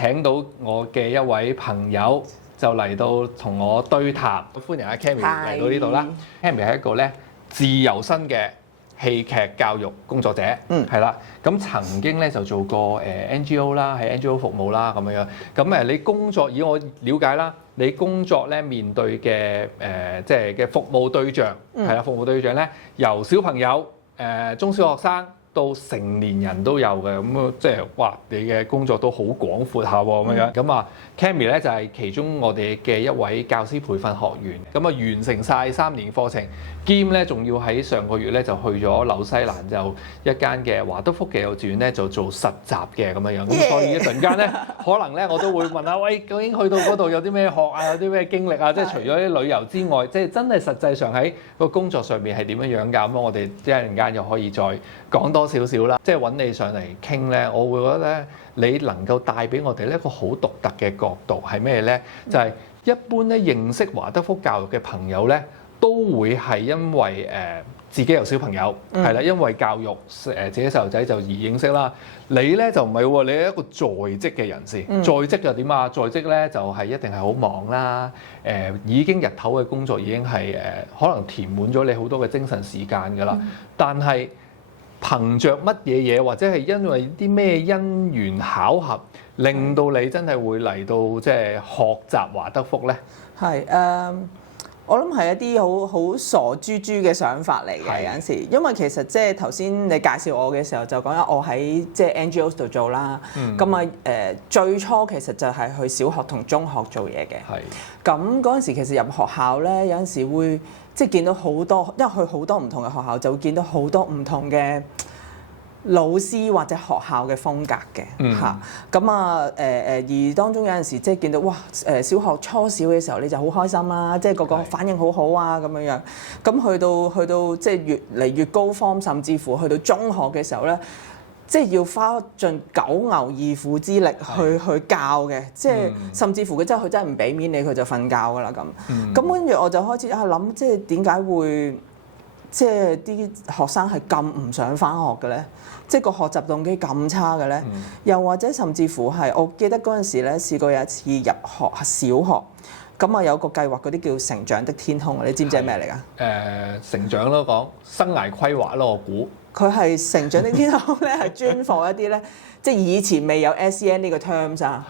請到我嘅一位朋友就嚟到同我對談，歡迎阿 Cammy 嚟到呢度啦。Cammy 係一個咧自由身嘅戲劇教育工作者，係啦。咁曾經咧就做過NGO 啦，喺 NGO 服務啦咁樣。咁你工作以我了解啦，你工作咧面對嘅即係嘅服務對象係啦，服務對象咧由小朋友中小學生到成年人都有嘅，咁即係哇！你嘅工作都好廣闊下喎，咁樣咁啊，Cammy 咧就係其中我哋嘅一位教師培訓學員，咁啊完成晒3年課程，兼咧仲要喺上個月咧就去咗紐西蘭就一間嘅華德福嘅幼稚園咧就做實習嘅咁樣，咁所以一陣間咧可能咧我都會問下，喂，究竟去到嗰度有啲咩學啊，有啲咩經歷啊？即係除咗啲旅遊之外，即係真係實際上喺個工作上面係點樣樣㗎？咁我哋一陣間又可以再講多少少啦，即係揾你上嚟傾咧，我會覺得咧，你能夠帶俾我哋呢一個好獨特嘅角度係咩咧？就係一般咧認識華德福教育嘅朋友咧，都會係因為自己有小朋友係啦，因為教育自己細路仔就而認識啦。你咧就唔係喎，你係一個在職嘅人士，在職就點啊？在職咧就係一定係好忙啦。已經日頭嘅工作已經係可能填滿咗你好多嘅精神時間㗎啦，但係憑着乜嘢嘢，或者係因為啲咩因緣巧合，令到你真係會嚟到即係學習華德福咧？係我諗係一啲好傻豬豬嘅想法嚟嘅有陣時，因為其實即係頭先你介紹我嘅時候就講咗我喺即係 NGO 度做啦，咁最初其實就係去小學同中學做嘢嘅，咁嗰陣時其實入學校咧有陣時會即係見到好多，因為去好多唔同嘅學校就會見到好多唔同嘅老師或者學校嘅風格嘅嚇，咁而當中有陣時即係見到哇小學初小嘅時候你就好開心啦，即係個反應好好啊咁樣樣，咁去到即係越嚟越高方，甚至乎去到中學嘅時候咧，即係要花盡九牛二虎之力去教嘅，即係甚至乎佢真係唔俾面你，佢就瞓覺㗎啦咁。咁跟住我就開始諗，即係點解會即係啲學生係咁唔想返學嘅咧？即係個學習動機咁差嘅咧？又或者甚至乎係我記得嗰陣時咧，試過有一次入學小學，咁啊有個計劃嗰啲叫成長的天空，你知唔知係咩嚟㗎？成長咯，講生涯規劃咯，我估。佢係成長的天空咧，係專課一啲咧，即係以前未有 SEN 呢個 terms 啊，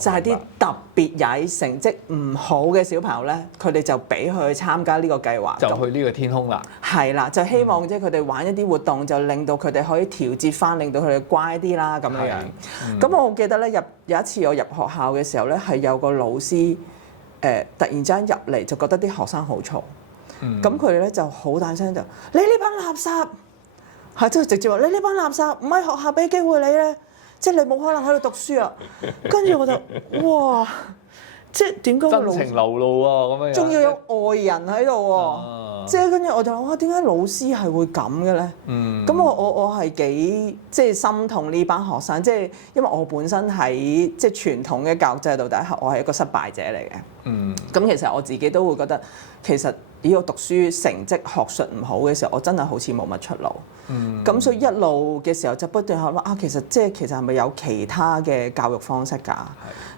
就係啲特別曳、成績唔好嘅小朋友咧，佢哋就俾佢去參加呢個計劃，就去呢個天空啦。係啦，就希望即係佢哋玩一啲活動，就令到佢哋可以調節翻，令到佢哋乖啲啦咁樣樣。咁我記得咧有一次我入學校嘅時候咧，係有個老師突然之間入嚟就覺得啲學生好嘈，咁佢哋咧就好大聲就你呢班垃圾！係，即係直接話你呢班垃圾，唔係學校俾機會你咧，即係你冇可能喺度讀書啊！跟住我就哇，即係點解真情流露喎咁樣，仲要有外人喺度喎，即係跟住我就話點解老師係會咁嘅咧？咁我係幾即係心痛呢班學生，即係因為我本身喺即係傳統嘅教育制度底下，我係一個失敗者嚟嘅。咁其實我自己都會覺得，其實如果讀書成績學術唔好嘅時候，我真係好似冇乜出路。咁所以一路嘅時候就不斷諗啊，其實係咪有其他嘅教育方式㗎？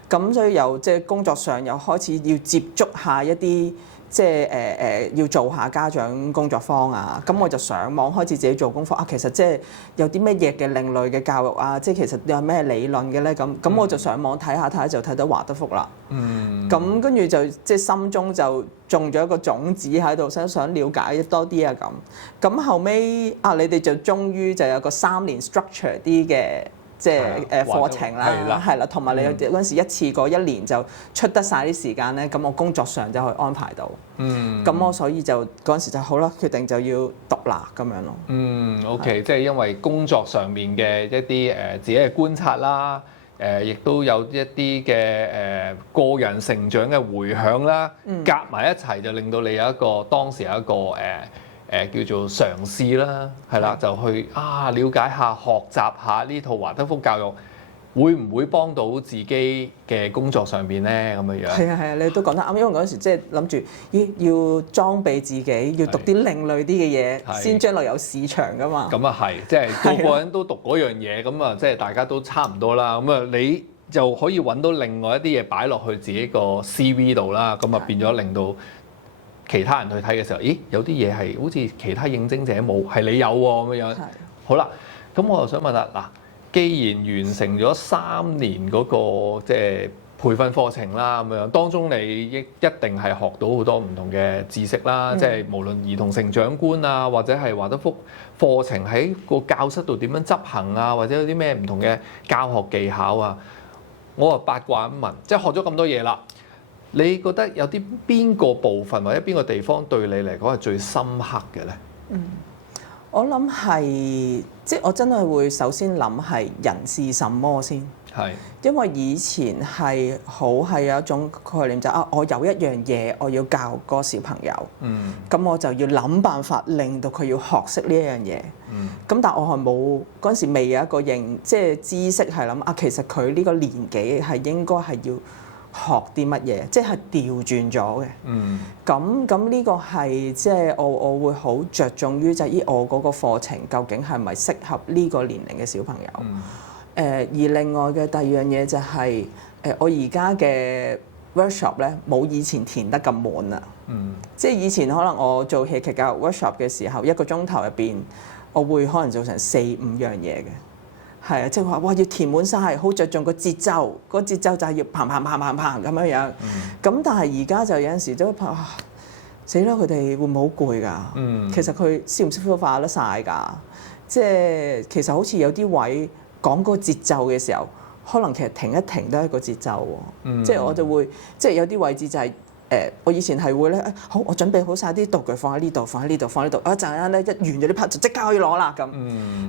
咁所以由即係工作上又開始要接觸下一啲即係要做下家長工作坊啊。咁我就上網開始自己做功課啊。其實即係有啲咩嘢嘅另類嘅教育啊，即係其實有咩理論嘅咧？咁我就上網睇下就睇到華德福啦。咁跟住就即係心中就種咗一個種子喺度，想了解多啲啊咁。咁後尾啊，你哋就終於就有個3年 structure 啲嘅即係課程啦，係啦，同埋你嗰陣時一次過1年就出得晒啲時間咧，咁我工作上就可以安排到。咁我所以就嗰陣時就好啦，決定就要讀啦咁樣咯。OK， 即係因為工作上面嘅一啲自己嘅觀察啦。亦都有一啲嘅個人成長嘅迴響啦，夾埋一齊就令到你有一個當時有一個叫做嘗試啦，係啦，就去了解下、學習下呢套華德福教育，會唔會幫到自己嘅工作上邊咧？咁樣樣係啊，你都講得啱，因為嗰陣時即係諗住要裝備自己，要讀啲另類啲嘅嘢，先將來有市場噶嘛。咁啊係，即係個個人都讀嗰樣嘢，咁啊即係大家都差唔多啦。咁啊你就可以揾到另外一啲嘢擺落去自己個 CV 度啦，咁啊變咗令到其他人去睇嘅時候，咦有啲嘢係好似其他應徵者冇，係你有喎咁樣。好啦，咁我就想問啦，嗱，既然完成咗3年嗰個即係培訓課程啦，咁樣當中你一定係學到好多唔同嘅知識啦，即係無論兒童成長觀啊，或者係華德福課程喺個教室度點樣執行啊，或者有啲咩唔同嘅教學技巧啊，我啊八卦咁問，即係學咗咁多嘢啦，你覺得有啲邊個部分或者邊個地方對你嚟講係最深刻嘅咧？我諗係即係我真係會首先諗係人是什麼先。係，因為以前係有一種概念就係我有一樣嘢我要教個小朋友，咁我就要諗辦法令到佢要學識呢一樣嘢。咁但我係冇嗰陣時未有一個即係知識係諗其實佢呢個年紀係應該係要學啲乜嘢，即係調轉咗嘅。咁呢個係即係我會好着重於就係我嗰個課程究竟係咪適合呢個年齡嘅小朋友。而另外嘅第二樣嘢就係我而家嘅 workshop 咧冇以前填得咁滿啦。即係以前可能我做戲劇教育 workshop 嘅時候，1個鐘頭入邊我會可能做成4-5樣嘢嘅。係啊，即係話哇要填滿晒，好着重個節奏，個節奏就係要砰咁樣樣。咁但係而家就有陣時都死啦！佢哋會唔會好攰㗎？其實佢消唔消化得晒㗎？即係其實好似有啲位講嗰個節奏嘅時候，可能其實停一停都係一個節奏喎。即係我就會即係有啲位置就係我以前係會咧，好我準備好晒啲道具放喺呢度，放喺呢度，放喺呢度。一陣間咧一完咗啲 part 就即刻可以攞啦咁。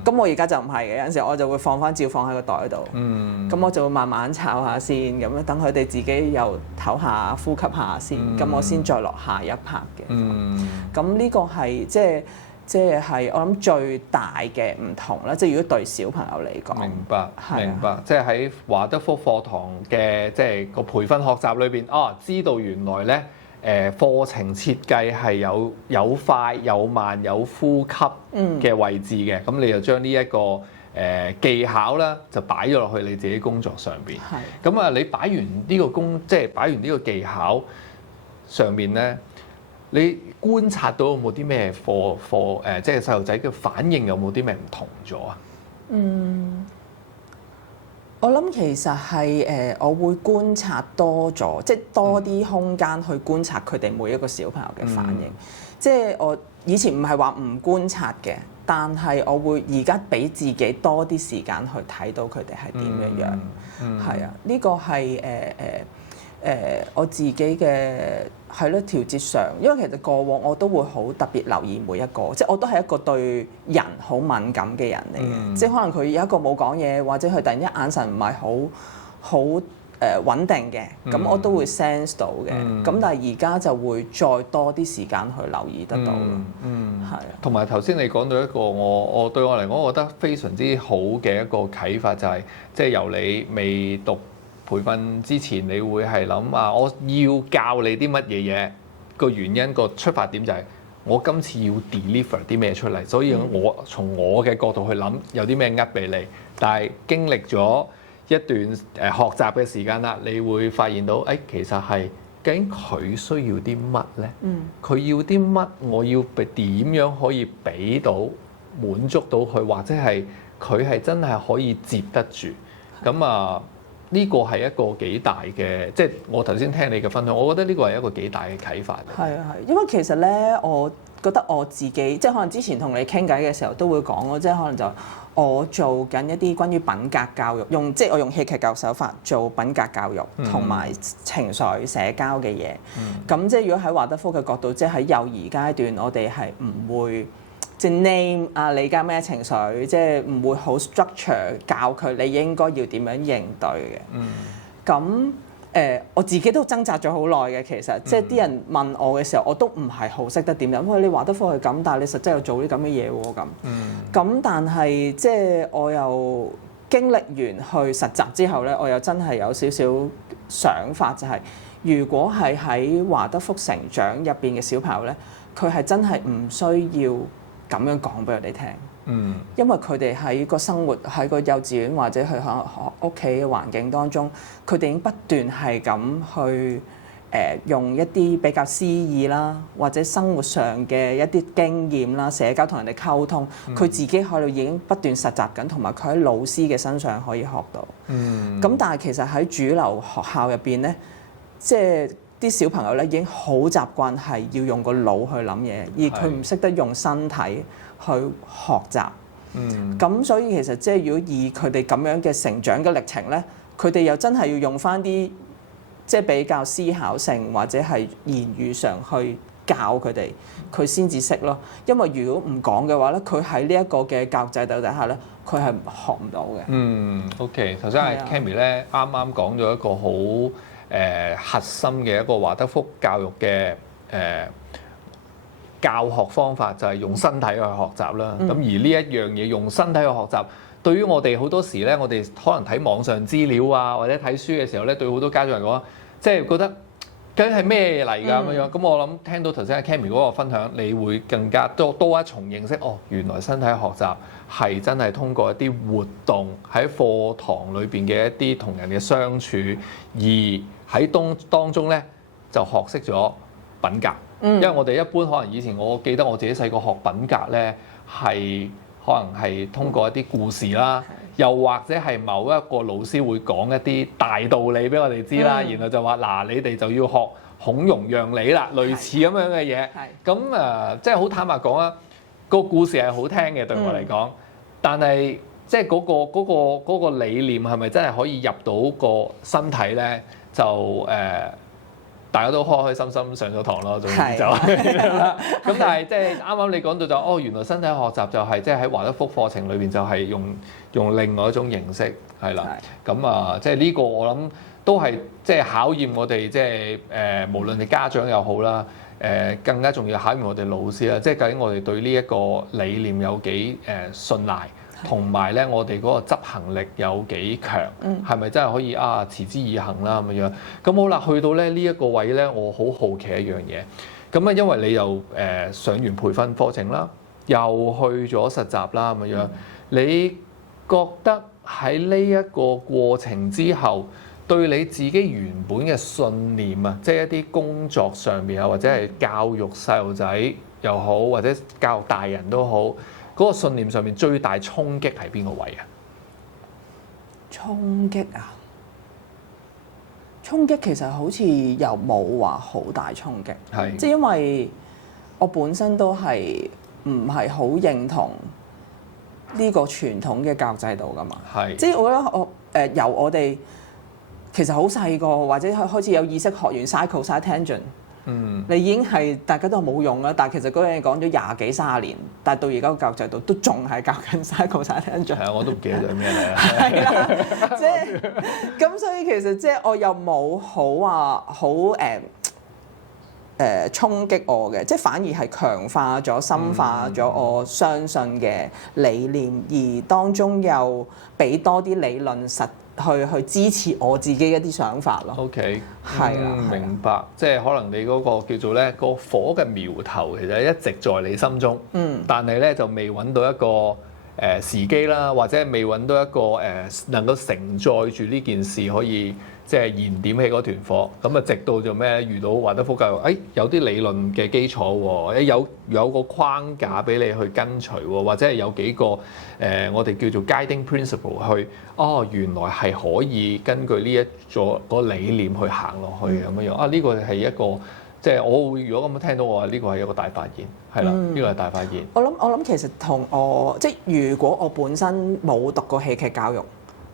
咁我而家就唔係嘅，有陣時我就會放喺個袋度。咁我就會慢慢炒下先，咁樣等佢哋自己又唞下、呼吸下先。咁我先再落下一 part 嘅。咁呢個係即係我諗最大嘅唔同啦，即係如果對小朋友嚟講，明白，即係喺華德福課堂嘅即係個培訓學習裏邊，知道原來咧課程設計係有快有慢有呼吸嘅位置嘅，咁你就將呢一個技巧啦，就擺咗落去你自己工作上邊。咁啊，你擺完呢個即係擺完呢個技巧上面咧。你觀察到有冇啲咩即係細路仔嘅反應有冇啲咩唔同咗啊？我諗其實係我會觀察多咗，即係多啲空間去觀察佢哋每一個小朋友嘅反應。即係我以前唔係話唔觀察嘅，但係我會而家俾自己多啲時間去睇到佢哋係點樣樣。係啊，呢個係我自己嘅係咯調節上，因為其實過往我都會好特別留意每一個，即係我都係一個對人好敏感嘅人嚟嘅，即係可能佢有一個冇講嘢，或者佢突然間眼神唔係好穩定嘅，咁我都會 sense 到嘅。咁但係而家就會再多啲時間去留意得到咯。係啊。同埋頭先你講到一個我對我嚟講，我覺得非常之好嘅一個啟發就係，即係由你未讀培訓之前，你會係諗我要教你啲乜嘢嘢？個原因個出發點就係我今次要 deliver 啲咩出嚟，所以我從我嘅角度去諗有啲咩俾你。但係經歷咗一段學習嘅時間啦，你會發現到其實係究竟佢需要啲乜咧？佢要啲乜？我要點樣可以俾到滿足到佢，或者係佢係真係可以接得住咁呢個係一個幾大嘅，即係我頭先聽你嘅分享，我覺得呢個係一個幾大嘅啟發。係，因為其實咧，我覺得我自己即係可能之前同你傾偈嘅時候都會講咯，即係可能就我做緊一啲關於品格教育，即係我用戲劇教育手法做品格教育同埋情緒社交嘅嘢。咁即係如果喺華德福嘅角度，即係喺幼兒階段，我哋係唔會。即係 name 你家咩情緒，即係唔會好 structure 教佢你應該要點樣應對嘅。咁我自己都掙扎咗好耐嘅，其實即係啲人問我嘅時候，我都唔係好識得點樣。喂，你華德福係咁，但係你實際又做啲咁嘅嘢喎咁。咁但係即係我又經歷完去實習之後咧，我又真係有少少想法，就係如果係喺華德福成長入邊嘅小朋友咧，佢係真係唔需要咁樣講俾佢哋聽。因為佢哋喺個生活喺個幼稚園或者去屋企嘅環境當中，佢哋已經不斷係咁去用一啲比較詩意啦，或者生活上嘅一啲經驗啦，社交同人哋溝通，佢自己喺度已經不斷實習緊，同埋佢喺老師嘅身上可以學到。咁但係其實喺主流學校入邊咧，即係啲小朋友咧已經好習慣係要用個腦去諗嘢，而佢唔識得用身體去學習。咁所以其實即係如果以佢哋咁樣嘅成長嘅歷程咧，佢哋又真係要用翻啲即係比較思考性或者係言語上去教佢哋，佢先至識咯。因為如果唔講嘅話咧，佢喺呢一個嘅教育制度底下咧，佢係學唔到嘅。OK， 頭先阿 Cammy 咧啱啱講咗一個好核心嘅一個華德福教育嘅教學方法，就係用身體去學習啦。咁而呢一樣嘢用身體去學習，對於我哋好多時咧，我哋可能睇網上資料啊，或者睇書嘅時候咧，對好多家長嚟講，即係覺得究竟係咩嚟㗎咁樣。咁我諗聽到頭先阿 Cammy 嗰個分享，你會更加多一重認識。原來身體學習係真係通過一啲活動喺課堂裏邊嘅一啲同人嘅相處，而喺當中咧就學識咗品格。因為我哋一般可能以前我記得我自己細個學品格咧，係可能係通過一啲故事啦，又或者係某一個老師會講一啲大道理俾我哋知啦，然後就話嗱，你哋就要學孔融讓梨啦，類似咁樣嘅嘢。咁即係好坦白講啊，個故事係好聽嘅對我嚟講，但係即係嗰個理念係咪真係可以入到個身體咧？就大家都開開心心上咗堂咯，總之就係啦。咁但係即係啱啱你講到就原來身體學習就係即係喺華德福課程裏邊就係用另外一種形式係啦。咁即係呢個我諗都係即係考驗我哋即係無論係家長又好啦，更加重要考驗我哋老師啦。即係究竟我哋對呢一個理念有幾信賴？同埋咧，我哋嗰個執行力有幾強？係咪真係可以持之以恆啦咁樣？咁好啦，去到咧呢一個位咧，我好好奇一樣嘢。咁啊，因為你又上完培訓課程啦，又去咗實習啦咁樣，你覺得喺呢一個過程之後，對你自己原本嘅信念啊，即係一啲工作上面啊，或者係教育細路仔又好，或者教育大人都好。嗰個信念上面最大衝擊係邊個位啊？衝擊啊！衝擊其實好似又冇話好大衝擊，即係因為我本身都係唔係好認同呢個傳統嘅教育制度㗎嘛。即係我覺得由我哋其實好細個或者開始有意識學完 cycle、side tangent。你已經係大家都係冇用啦，但係其實嗰樣嘢講咗20幾30年，但係到而家個教育制度都仲係教緊 cycle side tangent。係我都唔記得咗咩嚟啦。係啦，即係咁，所以其實即係我又冇好話好衝擊我嘅，即係反而係強化咗、深化咗我相信嘅理念，而當中又俾多啲理論去支持我自己一啲想法咯。OK， 係啦，明白。即係可能你嗰個叫做咧個火嘅苗頭，其實一直在你心中。但係咧就未揾到一個時機啦，或者未揾到一個能夠承載住呢件事可以即係燃點起嗰團火。咁啊，直到做咩遇到華德福教育，有啲理論嘅基礎喎，有個框架俾你去跟隨喎，或者係有幾個我哋叫做 guiding principle 去原來係可以根據呢個理念去行落去咁樣。呢個係一個即係我會如果咁樣聽到我話呢個係一個大發現，係啦，呢個係大發現。我諗其實同我即係如果我本身冇讀過戲劇教育，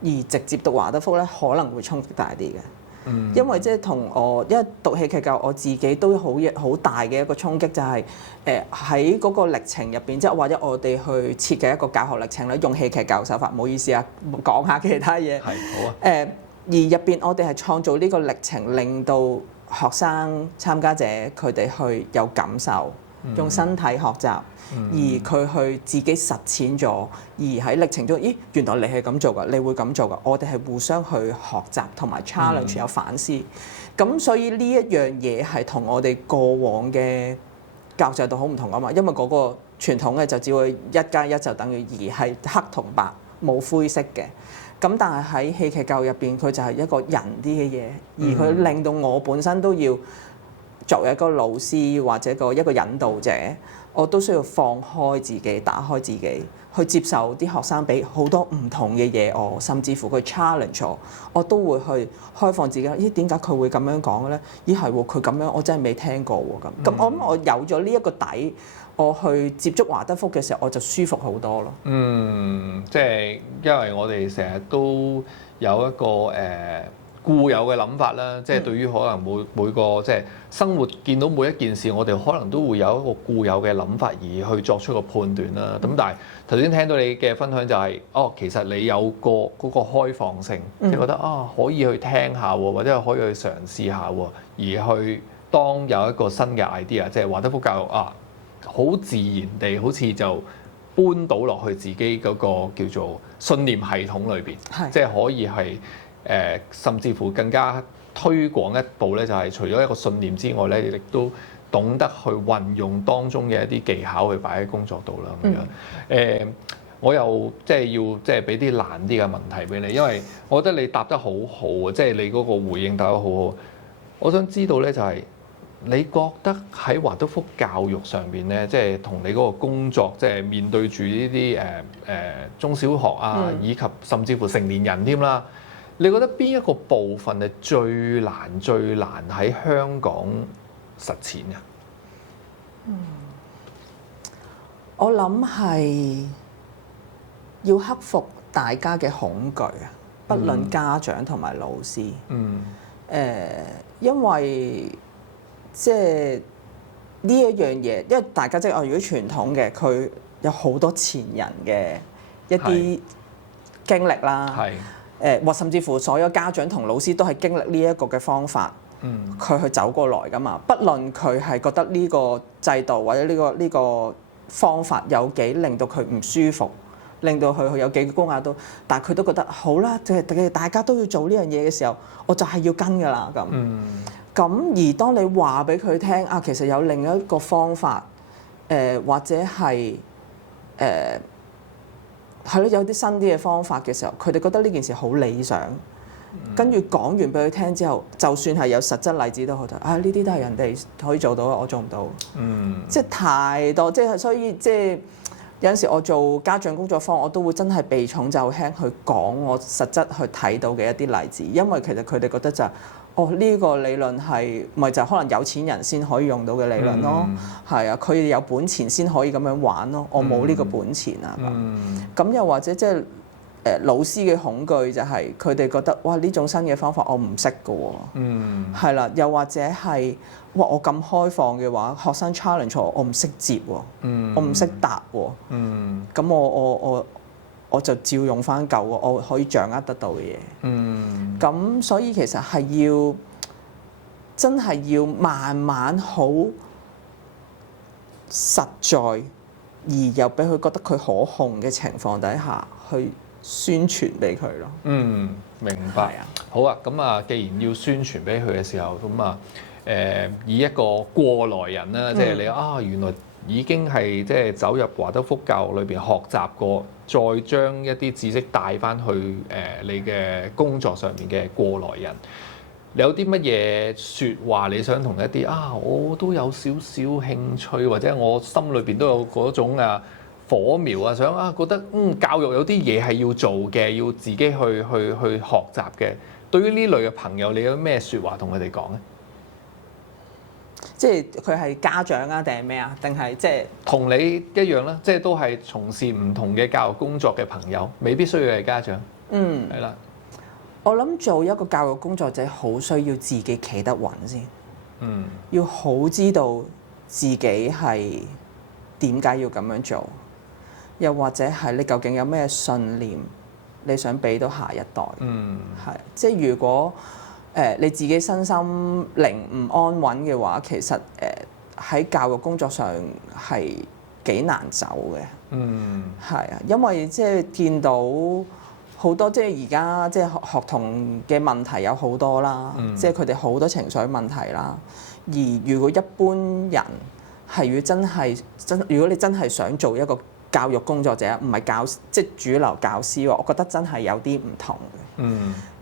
而直接讀華德福咧，可能會衝擊大啲嘅。因為即係因為讀戲劇教育，我自己都好大嘅一個衝擊，就係喺嗰個歷程入邊，即係或者我哋去設計一個教學歷程咧，用戲劇教育手法。唔好意思啊，講下其他嘢。係好啊。而入邊我哋係創造呢個歷程，令到學生參加者佢哋去有感受，用身體學習。而佢去自己實踐咗，而喺歷程中，原來你係咁做㗎，你會咁做㗎，我哋係互相去學習同埋 challenge 有反思。咁所以呢一樣嘢係同我哋過往嘅教育制度好唔同㗎嘛，因為嗰個傳統嘅就只會1+1就等於2，係黑同白冇灰色嘅。咁但係喺戲劇教育入邊，佢就係一個人啲嘅嘢，而佢令到我本身都要作為一個老師或者一個引導者，我都需要放開自己，打開自己，去接受啲學生俾好多唔同嘅嘢我，甚至乎佢 challenge我都會去開放自己。咦，點解佢會咁樣講嘅咧？咦係喎，佢咁樣我真係未聽過喎咁。咁我諗我有咗呢一個底，我去接觸華德福嘅時候，我就舒服好多咯。即係因為我哋成日都有一個固有嘅諗法啦，即係對於可能每個即係生活見到每一件事，我哋可能都會有一個固有嘅諗法而去作出個判斷啦。咁但係頭先聽到你嘅分享就係，其實你有個嗰個開放性，即係覺得可以去聽下喎，或者可以去嘗試下喎，而去當有一個新嘅 idea，即係華德福教育好自然地好似就搬到落去自己嗰個叫做信念系統裏邊，即係可以係。甚至乎更加推廣一步咧，就係除咗一個信念之外咧，亦都懂得去運用當中嘅一啲技巧去擺喺工作度啦。咁樣我又即係要即係俾啲難啲嘅問題俾你，因為我覺得你答得好好啊，即係你嗰個回應答得好好。我想知道咧，就係你覺得喺華德福教育上邊咧，即係同你嗰個工作，即係面對住呢啲中小學啊，以及甚至乎成年人添啦。你覺得邊一個部分係最難喺香港實踐嘅？我諗係要克服大家嘅恐懼啊，不論家長同埋老師。因為即係呢一樣嘢，因為大家即係如果傳統嘅，佢有好多前人嘅一啲經歷啦。或甚至乎所有家長同老師都係經歷呢一個嘅方法，佢去走過來㗎嘛。不論佢係覺得呢個制度或者呢個方法有幾令到佢唔舒服，令到佢有幾高壓都，但係佢都覺得好啦，即係大家都要做呢樣嘢嘅時候，我就係要跟㗎啦咁。咁而當你話俾佢聽其實有另一個方法，或者係係咯，有啲新啲嘅方法嘅時候，佢哋覺得呢件事好理想，跟住講完俾佢聽之後，就算係有實質例子都好，呢啲都係人哋可以做到，我做唔到。即係太多，即係所以即係有陣時我做家長工作坊，我都會真係避重就輕去講我實質去睇到嘅一啲例子，因為其實佢哋覺得就呢個理論係咪就可能有錢人先可以用到嘅理論咯？係啊，佢哋有本錢先可以咁樣玩咯。我冇呢個本錢啊咁又或者即係老師嘅恐懼就係佢哋覺得呢種新嘅方法我唔識㗎喎。係啦，又或者係我咁開放嘅話，學生 challenge我唔識接喎，我唔識答喎。咁我就照用翻舊我可以掌握得到嘅嘢。咁所以其實係真係要慢慢好實在，而又俾佢覺得佢可控嘅情況底下去宣傳俾佢咯。明白。好啊，咁既然要宣傳俾佢嘅時候，咁以一個過來人啦，即係你原來已經係即係走入華德福教育裏邊學習過，再將一啲知識帶翻去你嘅工作上面嘅過來人，你有啲乜嘢説話你想同一啲我都有少少興趣，或者我心裏邊都有嗰種火苗想覺得教育有啲嘢係要做嘅，要自己去學習嘅。對於呢類嘅朋友，你有咩説話同佢哋講咧？即係佢係家長定係咩定係即係同你一樣啦，即係都係從事唔同嘅教育工作嘅朋友，未必需要係家長。係啦。我諗做一個教育工作者，好需要自己企得穩先。要好知道自己係點解要咁樣做，又或者係你究竟有咩信念，你想俾到下一代。係即係如果你自己身心靈唔安穩嘅話，其實喺教育工作上係幾難走嘅。係啊，因為即係見到好多即係而家即係學童嘅問題有好多啦，即係佢哋好多情緒問題啦。而如果一般人係如果你真係想做一個教育工作者，唔係即係主流教師喎，我覺得真係有啲唔同嘅。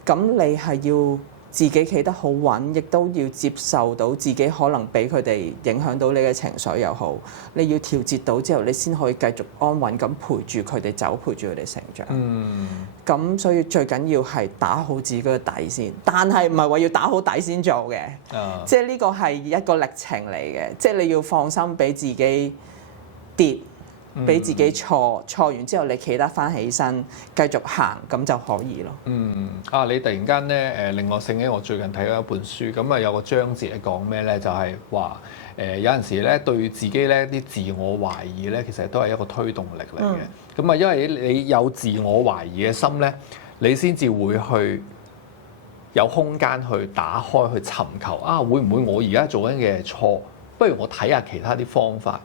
咁你係要自己企得好穩，亦都要接受到自己可能俾佢哋影響到你嘅情緒又好，你要調節到之後，你先可以繼續安穩咁陪住佢哋走，陪住佢哋成長。咁所以最緊要係打好自己嘅底先，但係唔係話要打好底先做嘅，即係呢個係一個歷程嚟嘅，即係你要放心俾自己跌。俾自己錯完之後，你企得翻起身，繼續行咁就可以咯。你突然間咧令我醒起我最近睇咗一本書，咁啊有個章節係講咩咧？就係話有陣時咧對自己咧啲自我懷疑咧，其實都係一個推動力嚟嘅。咁啊，因為你有自我懷疑嘅心咧，你先至會去有空間去打開去尋求會唔會我而家做緊嘅錯？不如我睇下其他啲方法。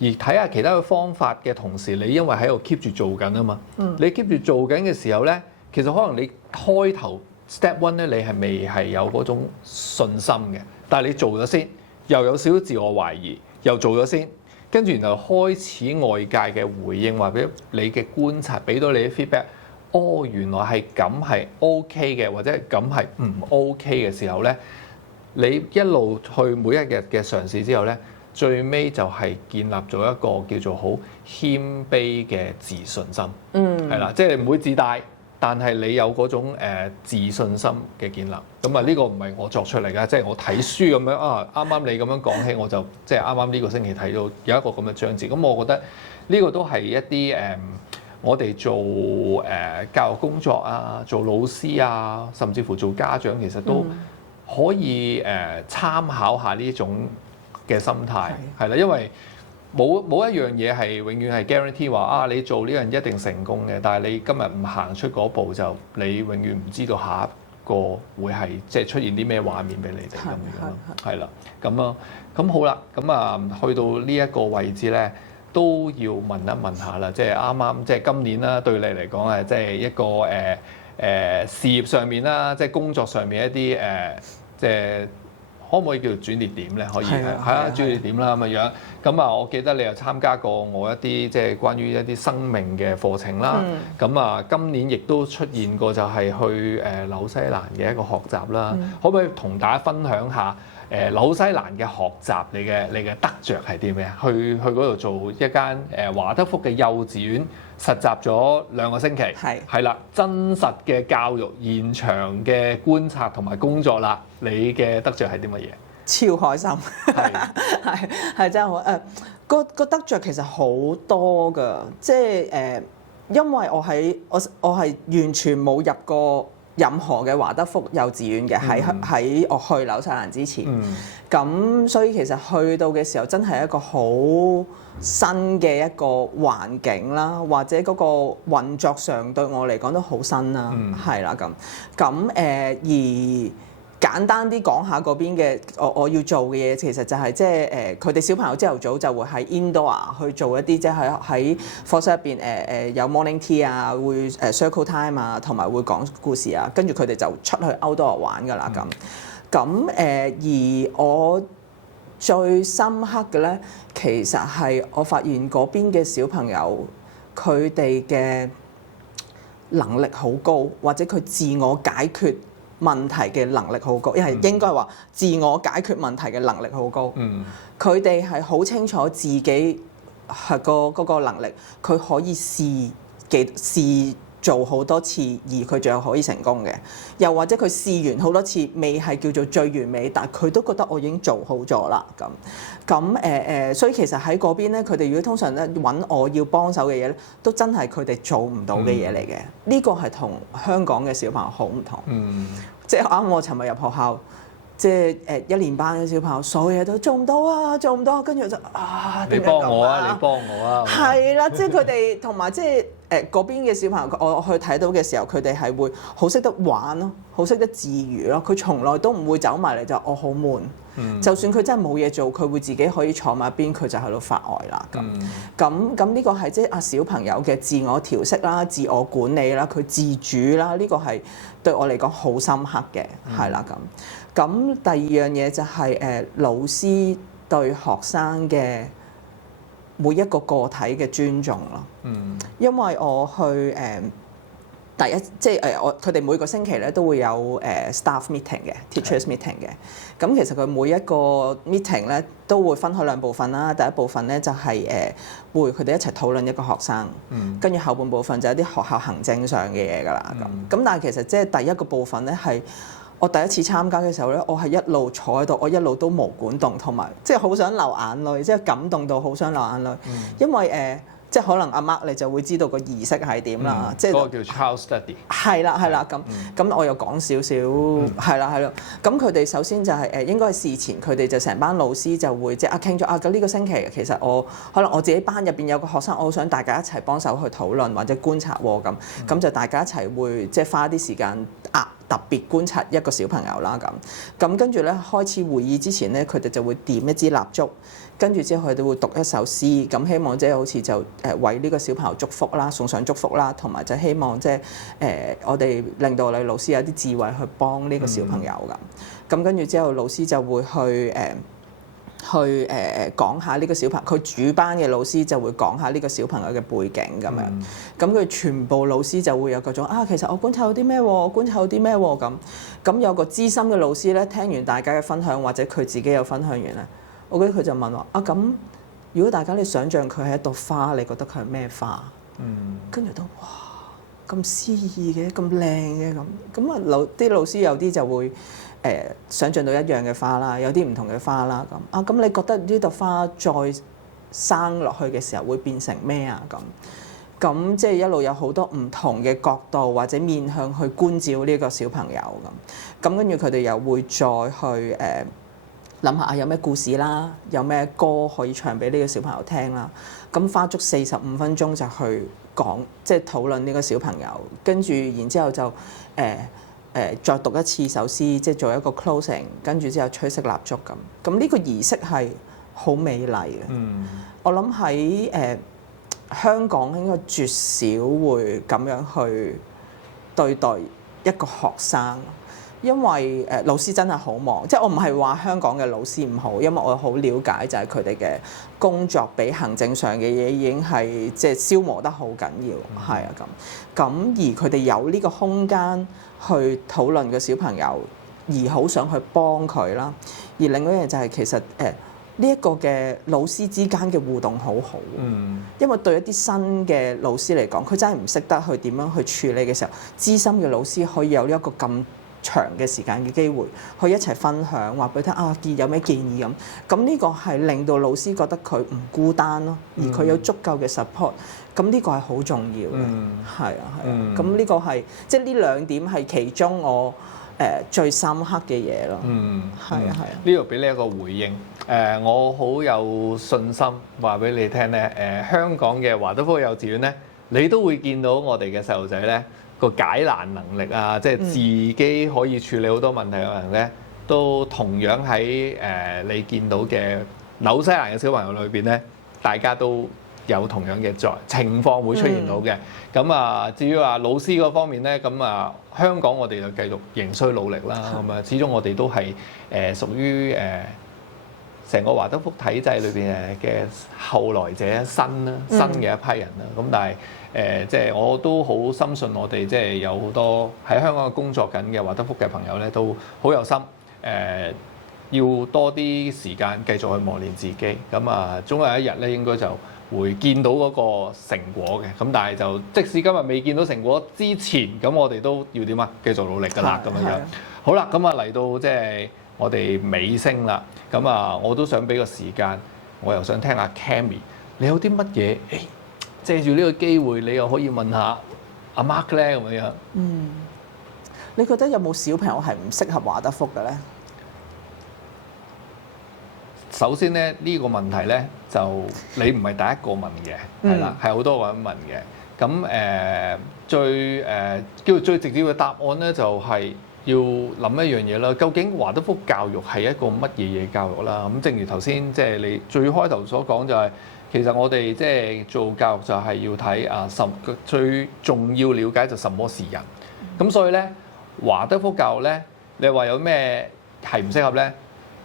而睇下其他嘅方法嘅同時，你因為喺度 keep 住做緊啊嘛，你 keep 住做緊嘅時候咧，其實可能你開頭 step one 咧，你係未係有嗰種信心嘅，但係你做咗先，又有少少自我懷疑，又做咗先，跟住然後開始外界嘅回應，或者你嘅觀察，俾到你啲 feedback，原來係咁係 OK 嘅，或者咁係唔 OK 嘅時候咧，你一路去每一日嘅嘗試之後咧。最尾就係建立咗一個叫做好謙卑嘅自信心，係啦，即係你唔會自大，但係你有嗰種自信心嘅建立。咁呢個唔係我作出嚟㗎，即係我睇書咁樣啱啱你咁樣講起，我就即係啱啱呢個星期睇到有一個咁嘅章節。咁我覺得呢個都係一啲我哋做教育工作啊，做老師啊，甚至乎做家長，其實都可以參考下呢種嘅心態係啦，因為冇一樣嘢係永遠係 guarantee 話你做呢樣一定成功嘅，但係你今日唔行出嗰步，就你永遠唔知道下一個會係即係出現啲咩畫面俾你哋咁樣，係啦，咁好啦，去到呢一個位置咧，都要問一問下啦，即係啱啱即係今年啦，對你嚟講係即係一個事業上面啦，即係工作上面一啲即係。可唔可以叫做轉捩點咧？可以係轉捩點啦咁嘅樣。咁我記得你又參加過我一啲即係關於一啲生命嘅課程啦。今年亦都出現過就係去紐西蘭嘅一個學習啦。可唔可以同大家分享下紐西蘭嘅學習你嘅得着係啲咩啊？去嗰度做一間華德福嘅幼稚園。實習咗2個星期，係啦，真實嘅教育、現場嘅觀察同埋工作啦，你嘅得着係啲乜嘢？超開心，係真係好個得着其實好多㗎，即係因為我係完全冇入過任何嘅華德福幼稚園嘅，喺我去紐西蘭之前，咁所以其實去到嘅時候真係一個好新嘅一個環境啦，或者嗰個運作上對我嚟講都好新啦，係啦咁而簡單啲講下嗰邊嘅我要做嘅嘢，其實就係即係佢哋小朋友朝頭早就會喺 indoor 去做一啲即係喺課室入邊有 morning tea 啊，會circle time 啊，同埋會講故事啊，跟住佢哋就出去 outdoor 玩㗎啦咁而我最深刻嘅咧，其實係我發現嗰邊嘅小朋友佢哋嘅能力好高，或者佢自我解決問題嘅能力好高，因為應該話自我解決問題嘅能力好高。佢哋係好清楚自己係嗰個能力，佢可以試做好多次，而佢最後可以成功嘅。又或者佢試完好多次，未係叫做最完美，但係佢都覺得我已經做好咗啦。所以其實喺嗰邊咧，佢哋如果通常咧揾我要幫手嘅嘢咧，都真係佢哋做唔到嘅嘢嚟嘅。呢個係同香港嘅小朋友好唔同。即係啱我尋日入學校，即係1年班嘅小朋友，所有嘢都做唔到啊，跟住就你幫我啊，你幫我啊，係啦，即係佢哋同埋即係嗰邊嘅小朋友，我去睇到嘅時候，佢哋係會好識得玩咯，好識得自娛咯，佢從來都唔會走埋嚟就我好悶。就算佢真係冇嘢做，佢會自己可以坐埋一邊，佢就喺度發呆啦。咁呢個係即係小朋友嘅自我調適啦、自我管理啦、佢自主啦，呢個係對我嚟講好深刻嘅，係啦咁。第二樣嘢就係老師對學生嘅每一個個體嘅尊重咯。因為我去第一即係我佢哋每個星期咧都會有staff meeting 嘅 teachers meeting 嘅。咁其實佢每一個 meeting 咧都會分開兩部分啦。第一部分咧就係會佢哋一齊討論一個學生，跟住後半部分就係啲學校行政上嘅嘢㗎啦。咁但係其實即係第一個部分咧係我第一次參加嘅時候咧，我係一路坐喺度，我一路都毛管動，同埋即係好想流眼淚，即係感動到好想流眼淚，因為即係可能阿 Mark 你就會知道個儀式係點啦，即係嗰個叫 child study。係啦，咁我又講少少，係啦，咁佢哋首先就係應該係事前佢哋就成班老師就會即係傾咗咁呢個星期其實我可能我自己班入邊有個學生，我好想大家一齊幫手去討論或者觀察喎，咁就大家一齊會即係花啲時間特別觀察一個小朋友啦，咁跟住咧開始會議之前咧，佢哋就會點一支蠟燭，跟住之後佢哋會讀一首詩，咁希望即係好似就為呢個小朋友祝福啦，送上祝福啦，同埋就希望即係我哋令到你老師有啲智慧去幫呢個小朋友咁跟住之後老師就會去講下呢個小朋友，佢主班嘅老師就會講下呢個小朋友嘅背景咁樣，咁佢全部老師就會有嗰種其實我觀察到啲咩喎，我觀察到啲咩喎咁有個資深嘅老師咧，聽完大家嘅分享或者佢自己有分享完咧，我記得佢就問我咁如果大家你想像佢係一朵花，你覺得佢係咩花？跟住都哇咁詩意嘅，咁靚嘅咁啲老師有啲就會想像到一樣嘅花啦，有啲唔同嘅花啦咁你覺得呢朵花再生落去嘅時候會變成咩啊？咁即係一路有好多唔同嘅角度或者面向去觀照呢個小朋友咁跟住佢哋又會再去諗下有咩故事啦，有咩歌可以唱俾呢個小朋友聽啦。咁花足45分鐘就去講，即係討論呢個小朋友，跟住然之後就再讀一次首詩，即係做一個 closing， 跟住之後吹熄蠟燭咁呢個儀式係好美麗嘅。我諗喺香港應該絕少會咁樣去對待一個學生。因為老師真係好忙，即係我唔係話香港嘅老師唔好，因為我好了解就係佢哋嘅工作比行政上嘅嘢已經係即係消磨得好緊要，係啊咁而佢哋有呢個空間去討論個小朋友，而好想去幫佢啦。而另外一樣就係其實呢一個嘅老師之間嘅互動好好，因為對一啲新嘅老師嚟講，佢真係唔識得去點樣去處理嘅時候，資深嘅老師可以有一個咁長嘅時間嘅機會，去一齊分享，話俾佢聽有咩建議咁呢個係令到老師覺得佢唔孤單咯，而佢有足夠嘅 support，咁呢個係好重要嘅，係啊，咁呢個係即係呢兩點係其中我最深刻嘅嘢咯，係啊。呢度俾你一個回應，我好有信心話俾你聽咧，香港嘅華德福幼稚園咧，你都會見到我哋嘅細路仔咧，個解難能力啊，即係自己可以處理好多問題嘅人咧，都同樣喺你見到嘅紐西蘭嘅小朋友裏邊咧，大家都有同樣嘅情況會出現到嘅。咁至於話老師嗰方面咧，咁香港我哋就繼續仍需努力啦。咁始終我哋都係屬於成個華德福體制裏邊嘅後來者新嘅一批人啦。咁但係即係我都好深信我哋即係有好多喺香港工作緊嘅華德福嘅朋友咧，都好有心要多啲時間繼續去磨練自己。咁總有一日咧，應該就會見到嗰個成果嘅。咁但係就即使今日未見到成果之前，咁我哋都要點啊？繼續努力㗎啦，咁樣。好啦，咁嚟到即係我哋尾聲啦。咁我都想俾個時間，我又想聽下 Cammy， 你有啲乜嘢？借住呢個機會，你又可以問下阿 Mark 咧咁樣。你覺得有冇小朋友係唔適合華德福嘅咧？首先咧，呢個問題咧就你唔係第一個問嘅，係啦，係好多個人問嘅。咁叫做最直接嘅答案咧，就係要諗一樣嘢啦。究竟華德福教育係一個乜嘢教育啦？咁正如頭先即係你最開頭所講，就係其實我哋即係做教育就係要睇最重要了解就什麼是人。咁所以咧，華德福教育咧，你話有咩係唔適合咧？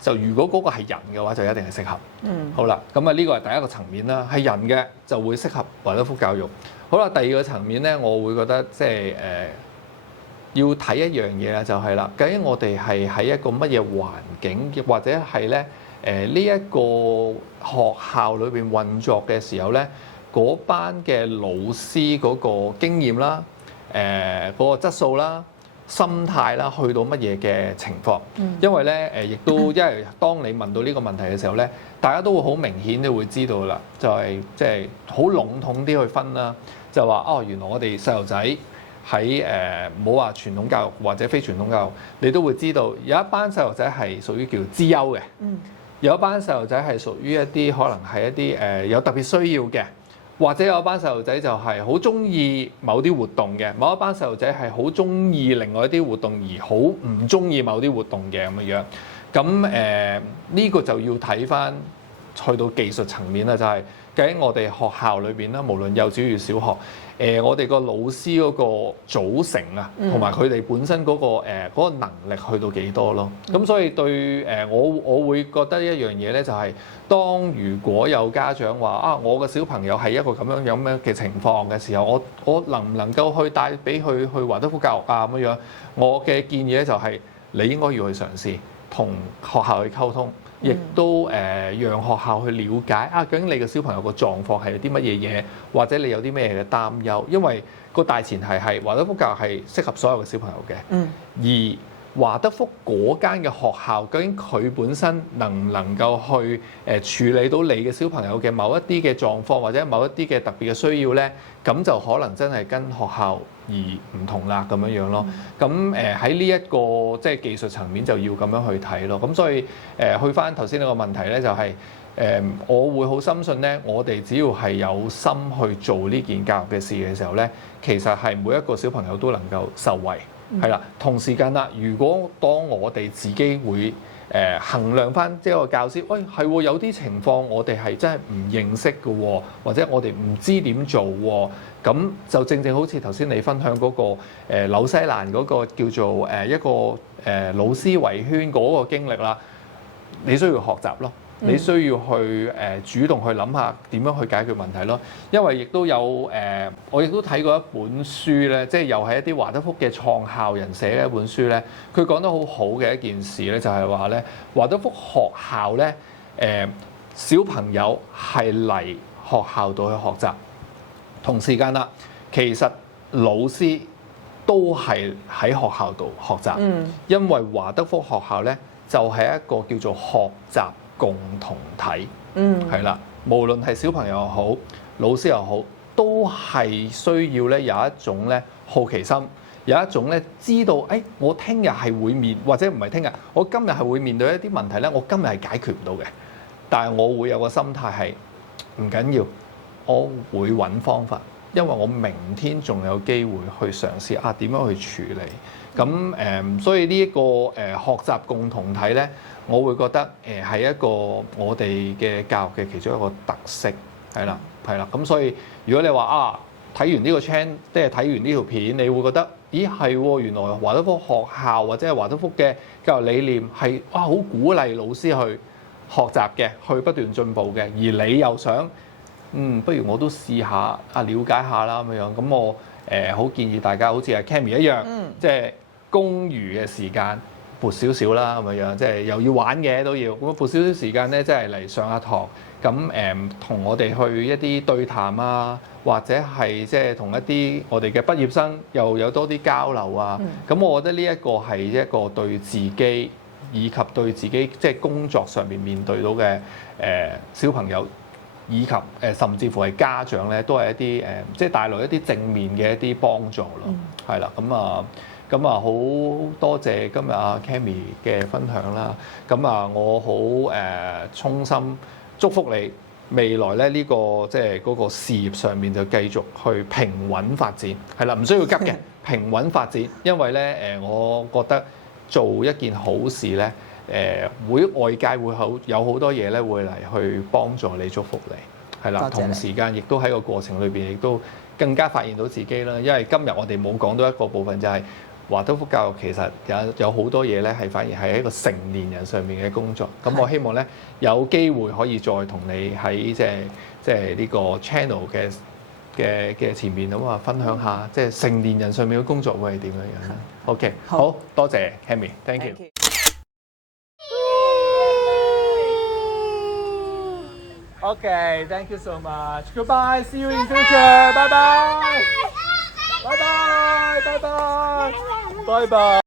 就如果嗰個係人嘅話，就一定係適合。好啦，咁啊呢個係第一個層面啦，係人嘅就會適合華德福教育。好啦，第二個層面咧，我會覺得即係要睇一樣嘢啦，就係啦，究竟我哋係喺一個乜嘢環境，或者係咧呢一個學校裏邊運作嘅時候咧，嗰班嘅老師嗰個經驗啦，嗰個質素啦，心態啦，去到乜嘢嘅情況？因為咧亦都因為當你問到呢個問題嘅時候咧，大家都會好明顯都會知道啦，就係即係好籠統啲去分啦，就話哦，原來我哋細路仔喺唔好話傳統教育或者非傳統教育，你都會知道有一班細路仔係屬於叫資優嘅，有一班細路仔係屬於一啲可能係一啲有特別需要嘅。或者有一班細路仔就係好中意某啲活動嘅，某一班細路仔係好中意另外一啲活動而好唔中意某啲活動嘅咁樣。咁呢個就要睇返去到技術層面啦，就係究竟我哋學校裏邊啦，無論幼稚園、小學，我哋個老師嗰個組成啊，同埋佢哋本身嗰個能力去到幾多咯？咁所以對我會覺得一樣嘢咧，就係當如果有家長話啊，我嘅小朋友係一個咁樣嘅情況嘅時候，我能唔能夠去帶俾佢去華德福教育啊咁樣？我嘅建議咧就係你應該要去嘗試同學校去溝通。亦都讓學校去了解啊，究竟你嘅小朋友個狀況係有啲乜嘢嘢，或者你有啲咩嘅擔憂？因為個大前提係華德福教育係適合所有嘅小朋友嘅，而華德福嗰間嘅學校，究竟佢本身能唔能夠去處理到你嘅小朋友嘅某一啲嘅狀況，或者某一啲嘅特別嘅需要咧？咁就可能真係跟學校而唔同啦，咁樣樣咯。咁喺呢一個即係技術層面就要咁樣去睇咯。咁所以去翻頭先呢個問題咧，就係我會好深信咧，我哋只要係有心去做呢件教育嘅事嘅時候咧，其實係每一個小朋友都能夠受惠。係啦，同時間啦，如果當我哋自己會衡量翻即係個教師，喂係喎，有啲情況我哋係真係唔認識嘅喎，或者我哋唔知點做喎，咁就正正好似頭先你分享嗰個紐西蘭嗰個叫做一個老師圍圈嗰個經歷啦，你需要學習咯。你需要去主動去諗下點樣去解決問題咯，因為亦都有我亦都睇過一本書咧，即係又係一啲華德福嘅創校人寫嘅一本書咧，佢講得好好嘅一件事咧，就係話咧華德福學校咧小朋友係嚟學校度去學習，同時間啦，其實老師都係喺學校度學習，因為華德福學校咧就係一個叫做學習共同體，係啦，無論係小朋友又好，老師又好，都係需要咧有一種咧好奇心，有一種咧知道，我聽日係會或者唔係聽日，我今日係會面對一啲問題咧，我今日係解決唔到嘅，但係我會有個心態係唔緊要，我會揾方法，因為我明天仲有機會去嘗試點樣去處理。咁所以呢一個學習共同體咧，我會覺得係一個我哋嘅教育嘅其中一個特色，係啦，係啦。咁所以如果你話睇完呢個 channel，即係睇完呢條片，你會覺得咦係喎，原來華德福學校或者係華德福嘅教育理念係好鼓勵老師去學習嘅，去不斷進步嘅，而你又想不如我都試下了解下啦咁樣，咁我好建議大家好似阿 Cammy 一樣，即係公餘嘅時間撥少少啦咁樣，即係又要玩嘅都要，咁撥少少時間咧，即係嚟上下堂，咁同我哋去一啲對談啊，或者係即係同一啲我哋嘅畢業生又有多啲交流啊，咁我覺得呢一個係一個對自己以及對自己即係工作上面對到嘅小朋友，以及甚至乎係家長咧，都係一啲即係帶來一啲正面嘅一啲幫助咯，係啦，咁好多謝今日阿 Cammy 嘅分享啦，我好衷心祝福你未來咧呢個即係嗰個事業上面就繼續去平穩發展，係啦，唔需要急嘅，平穩發展，因為咧我覺得做一件好事咧。外界會有好多嘢咧，會嚟去幫助你、祝福你，係啦。同時間亦都喺個過程裏邊，亦都更加發現到自己啦。因為今日我哋冇講到一個部分，就係華德福教育其實有好多嘢咧係反而係一個成年人上面嘅工作。咁我希望咧有機會可以再同你喺即係呢個 channel 嘅前面咁啊，分享下即係成年人上面嘅工作會係點樣樣咧。OK， 好多謝 Cammy，thank you。Okay, thank you so much. Goodbye. See you in future. Bye bye. Bye bye. Bye bye. Bye bye.